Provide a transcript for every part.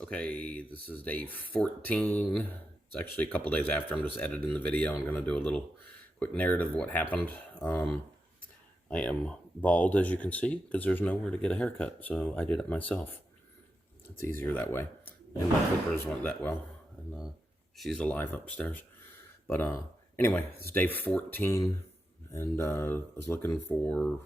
Okay, this is day 14. It's actually a couple days after. I'm just editing the video. I'm going to do a little quick narrative of what happened. I am bald, as you can see, because there's nowhere to get a haircut, so I did it myself. It's easier that way. And my clippers went that well, and she's alive upstairs. But anyway, it's day 14, and I was looking for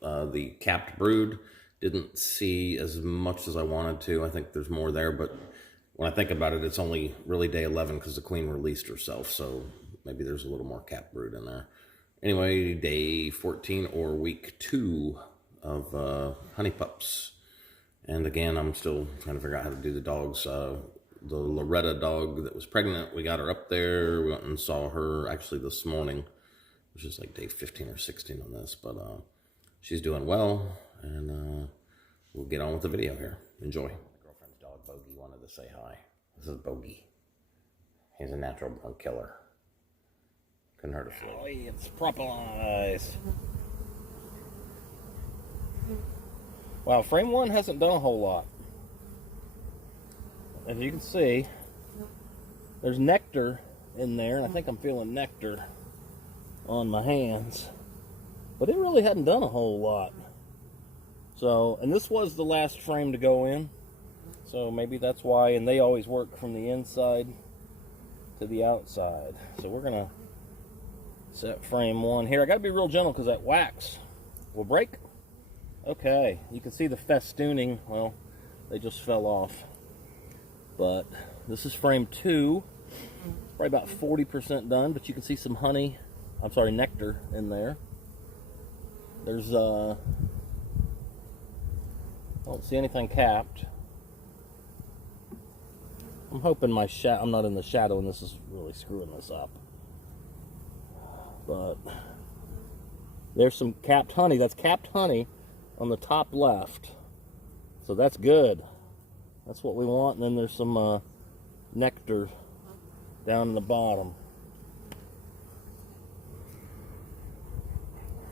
the capped brood. Didn't see as much as I wanted to. I think there's more there, but when I think about it, it's only really day 11 because the queen released herself, so maybe there's a little more capped brood in there. Anyway, day 14 or week 2 of honey pups. And again, I'm still trying to figure out how to do the dogs. The Loretta dog that was pregnant, we got her up there. We went and saw her actually this morning, which is like day 15 or 16 on this, but she's doing well, and we'll get on with the video here. Enjoy. My girlfriend's dog, Bogey, wanted to say hi. This is Bogey. He's a natural born killer. Couldn't hurt a flea. Oh, it's proper eyes. Wow, frame 1 hasn't done a whole lot. As you can see, there's nectar in there, and I think I'm feeling nectar on my hands. But it really hadn't done a whole lot. So, and this was the last frame to go in. So maybe that's why, and they always work from the inside to the outside. So we're going to set frame 1 here. I got to be real gentle because that wax will break. Okay, you can see the festooning. Well, they just fell off. But this is frame 2. Probably about 40% done, but you can see some honey, I'm sorry, nectar in there. There's, I don't see anything capped. I'm hoping I'm not in the shadow and this is really screwing this up. But there's some capped honey. That's capped honey on the top left. So that's good. That's what we want. And then there's some nectar down in the bottom.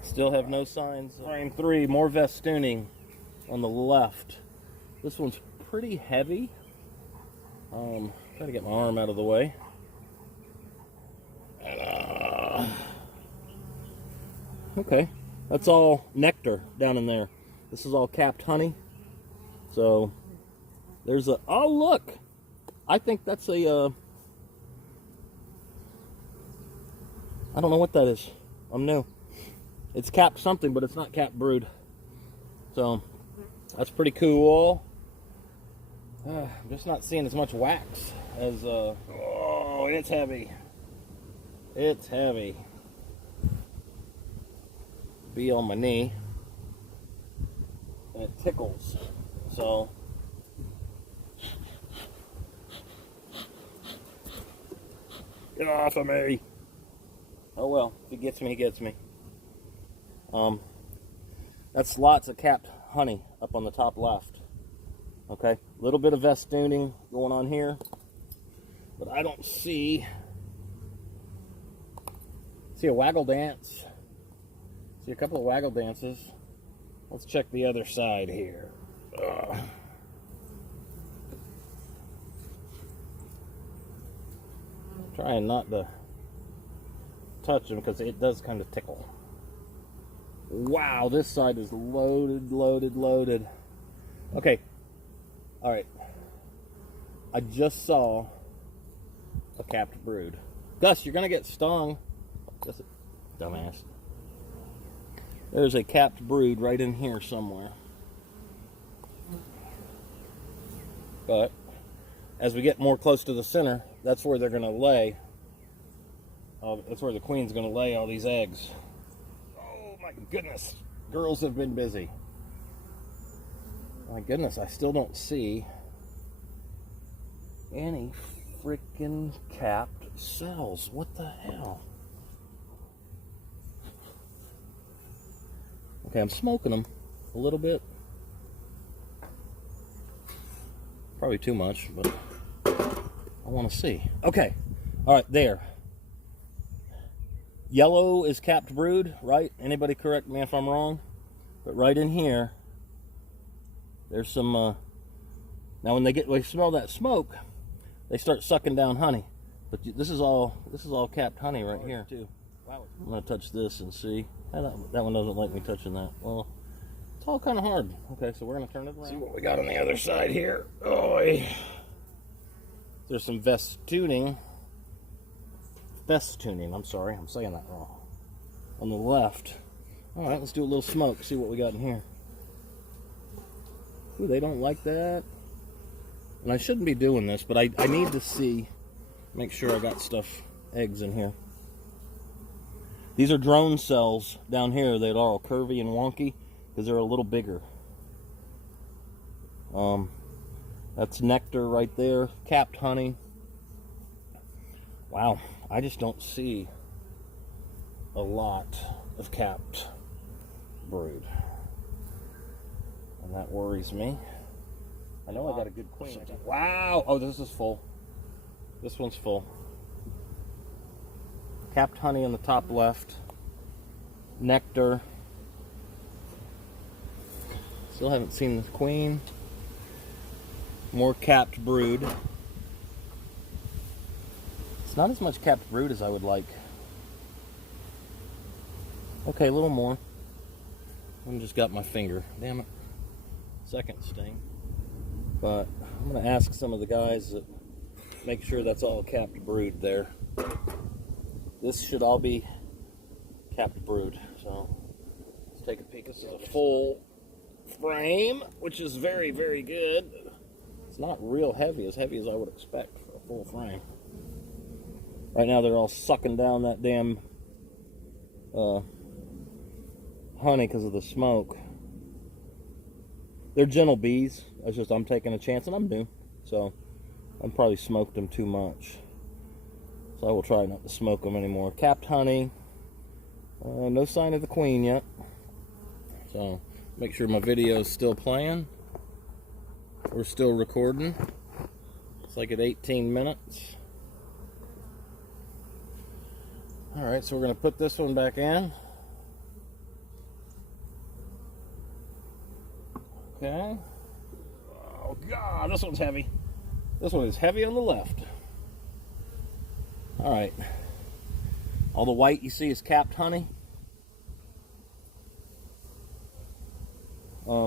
Still have no signs. Frame 3, more festooning on the left. This one's pretty heavy. Try to get my arm out of the way. Okay, that's all nectar down in there. This is all capped honey. So there's a, oh look, I think that's a, I don't know what that is. I'm new. It's capped something, but it's not capped brood. So that's pretty cool. I'm just not seeing as much wax as, oh, it's heavy. It's heavy. Be on my knee. And it tickles. So, get off of me. Oh well, if he gets me, he gets me. That's lots of capped honey up on the top left. Okay, a little bit of festooning going on here, but I don't see a waggle dance. See a couple of waggle dances. Let's check the other side here. Trying not to touch them because it does kind of tickle. Wow, this side is loaded, loaded, loaded. Okay. All right. I just saw a capped brood. Gus, you're going to get stung. Gus, dumbass. There's a capped brood right in here somewhere. But as we get more close to the center, that's where they're going to lay. That's where the queen's going to lay all these eggs. Oh my goodness. Girls have been busy. My goodness, I still don't see any freaking capped cells. What the hell? Okay, I'm smoking them a little bit. Probably too much, but I want to see. Okay, all right, there. Yellow is capped brood, right? Anybody correct me if I'm wrong? But right in here, there's some Now when they smell that smoke, they start sucking down honey. But this is all capped honey right here too. Wow. I'm gonna touch this and see. That one doesn't like me touching that. Well, it's all kind of hard. Okay, so we're gonna turn it around. See what we got on the other side here. Oh, there's some festooning. I'm sorry, I'm saying that wrong. On the left. All right, let's do a little smoke. See what we got in here. Ooh, they don't like that. And I shouldn't be doing this, but I need to see, make sure I got eggs in here. These are drone cells down here. They're all curvy and wonky because they're a little bigger. That's nectar right there, capped honey. Wow, I just don't see a lot of capped brood. And that worries me. I know I got a good queen. Wow! Oh, this is full. This one's full. Capped honey on the top left. Nectar. Still haven't seen the queen. More capped brood. It's not as much capped brood as I would like. Okay, a little more. I just got my finger. Damn it. Second sting. But I'm going to ask some of the guys that make sure that's all capped brood there. This should all be capped brood. So let's take a peek. This is a full frame, which is very, very good. It's not real heavy as I would expect for a full frame. Right now they're all sucking down that damn honey because of the smoke. They're gentle bees. It's just I'm taking a chance, and I'm new, so I probably smoked them too much. So I will try not to smoke them anymore. Capped honey. No sign of the queen yet. So make sure my video is still playing. We're still recording. It's like at 18 minutes. All right, so we're going to put this one back in. Okay. Oh, God, this one's heavy. This one is heavy on the left. All right. All the white you see is capped honey.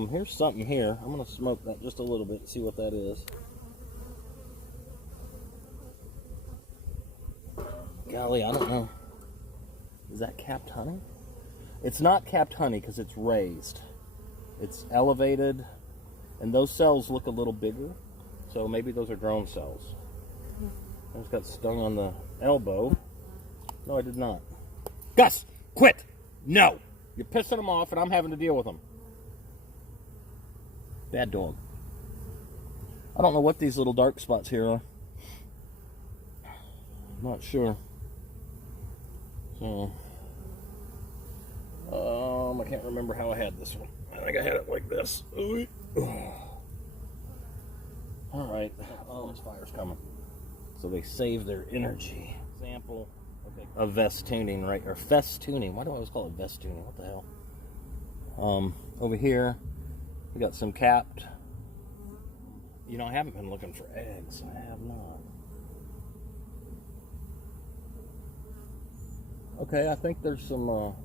Here's something here. I'm going to smoke that just a little bit and see what that is. Golly, I don't know. Is that capped honey? It's not capped honey because it's raised. It's elevated, and those cells look a little bigger, so maybe those are drone cells. I just got stung on the elbow. No, I did not. Gus, quit! No! You're pissing them off, and I'm having to deal with them. Bad dog. I don't know what these little dark spots here are. I'm not sure. So, I can't remember how I had this one. I think I had it like this. Alright. Oh, this fire's coming. So they save their energy. Example of festooning, right? Or festooning. Why do I always call it festooning? What the hell? Over here, we got some capped. You know, I haven't been looking for eggs. I have not. Okay, I think there's some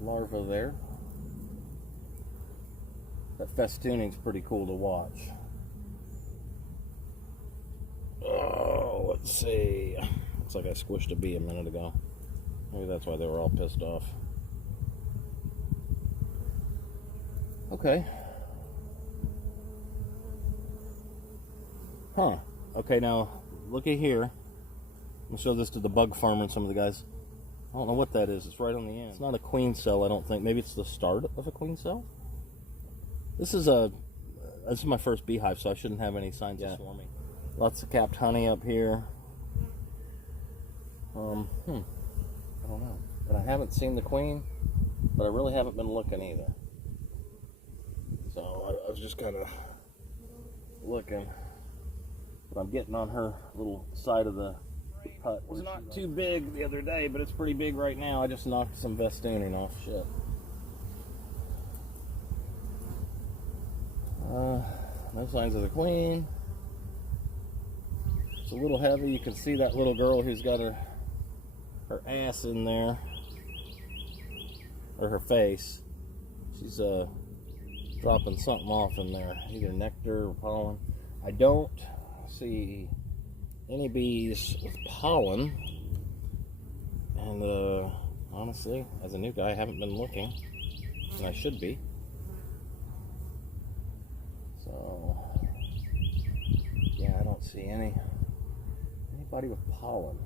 larvae there. That festooning's pretty cool to watch. Oh, let's see. Looks like I squished a bee a minute ago. Maybe that's why they were all pissed off. Okay. Huh. Okay, now, looky here. I'll show this to the bug farmer and some of the guys. I don't know what that is. It's right on the end. It's not a queen cell, I don't think. Maybe it's the start of a queen cell? This is my first beehive, so I shouldn't have any signs of swarming. Lots of capped honey up here. I don't know. And I haven't seen the queen, but I really haven't been looking either. So I was just kind of looking. But I'm getting on her little side of the hut. It was not too big the other day, but it's pretty big right now. I just knocked some festooning off. Shit. No signs of the queen. It's a little heavy. You can see that little girl who's got her ass in there, or her face. She's dropping something off in there, either nectar or pollen. I don't see any bees with pollen, and honestly, as a new guy, I haven't been looking, and I should be. So yeah, I don't see anybody with pollen,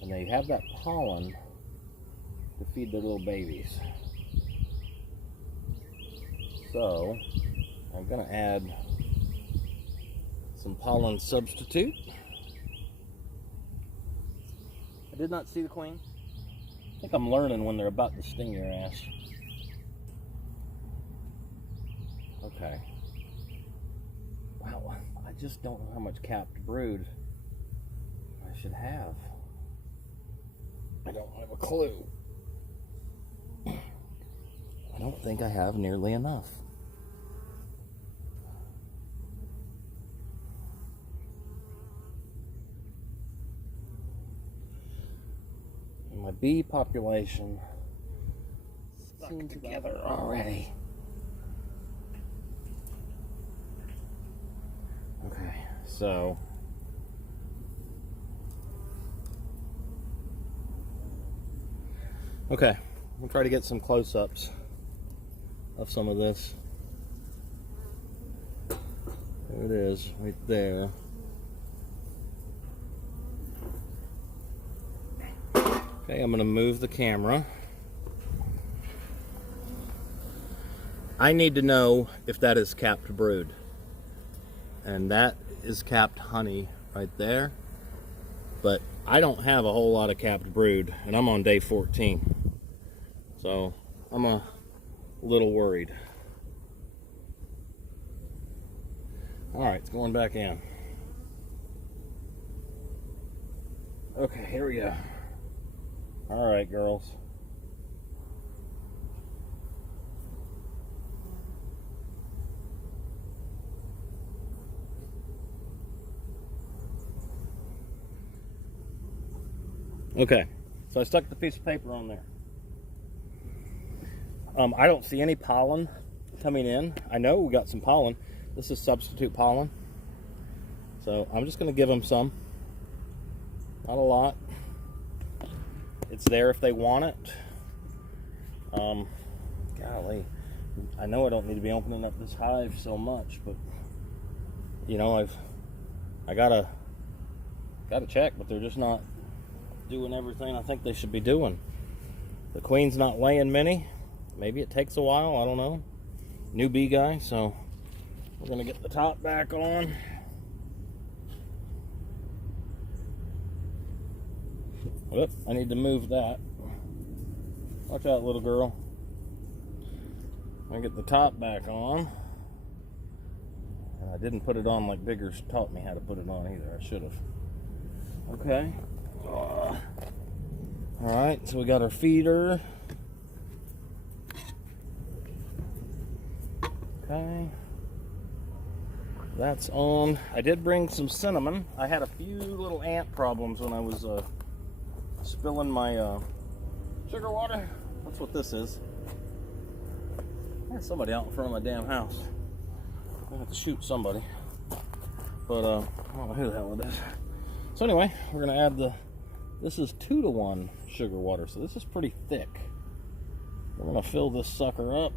and they have that pollen to feed their little babies. So I'm gonna add some pollen substitute. I did not see the queen. I think I'm learning when they're about to sting your ass. Okay. Wow, I just don't know how much capped brood I should have. I don't have a clue. I don't think I have nearly enough. And my bee population stuck together already. Okay, so okay, we'll try to get some close-ups of some of this. There it is, right there. Okay, I'm going to move the camera. I need to know if that is capped brood. And that is capped honey right there. But I don't have a whole lot of capped brood, and I'm on day 14. So I'm a little worried. Alright, it's going back in. Okay, here we go. Alright, girls. Okay, so I stuck the piece of paper on there. I don't see any pollen coming in. I know we got some pollen. This is substitute pollen. So I'm just going to give them some. Not a lot. It's there if they want it. Golly, I know I don't need to be opening up this hive so much, but you know, I gotta check, but they're just not doing everything I think they should be doing. The queen's not laying many. Maybe it takes a while, I don't know. New bee guy, so we're gonna get the top back on. Whoop, I need to move that. Watch out, little girl. I get the top back on. And I didn't put it on like Biggers taught me how to put it on either. I should have. Okay. Alright, so we got our feeder. Okay. That's on. I did bring some cinnamon. I had a few little ant problems when I was spilling my sugar water. That's what this is. There's somebody out in front of my damn house. I'm gonna have to shoot somebody. But I don't know who the hell it is. So anyway, we're gonna add this is 2-to-1 sugar water, so this is pretty thick. We're gonna fill this sucker up.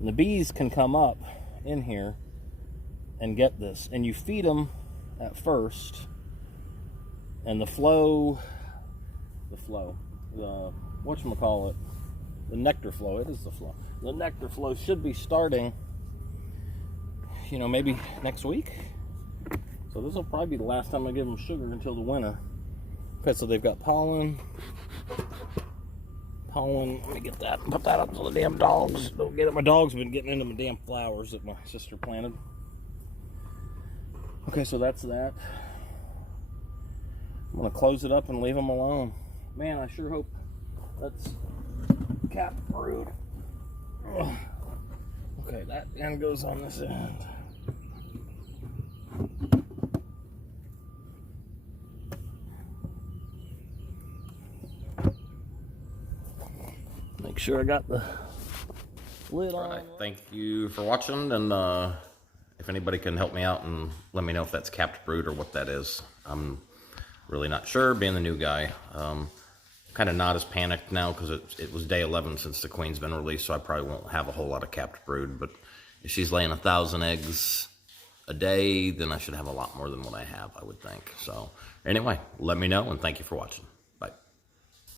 And the bees can come up in here and get this. And you feed them at first, and the whatchamacallit, the nectar flow, it is the flow. The nectar flow should be starting, you know, maybe next week. So this will probably be the last time I give them sugar until the winter. Okay, so they've got pollen. Let me get that, put that up so the damn dogs don't get it. My dogs have been getting into my damn flowers that my sister planted. Okay, so that's that. I'm gonna close it up and leave them alone. Man, I sure hope that's capped brood. Okay, that end goes on this end. Make sure I got the lid on. All right, thank you for watching, and if anybody can help me out and let me know if that's capped brood or what that is. I'm really not sure, being the new guy. Kind of not as panicked now because it was day 11 since the queen's been released, so I probably won't have a whole lot of capped brood. But if she's laying 1,000 eggs a day, then I should have a lot more than what I have, I would think. So anyway, let me know, and thank you for watching.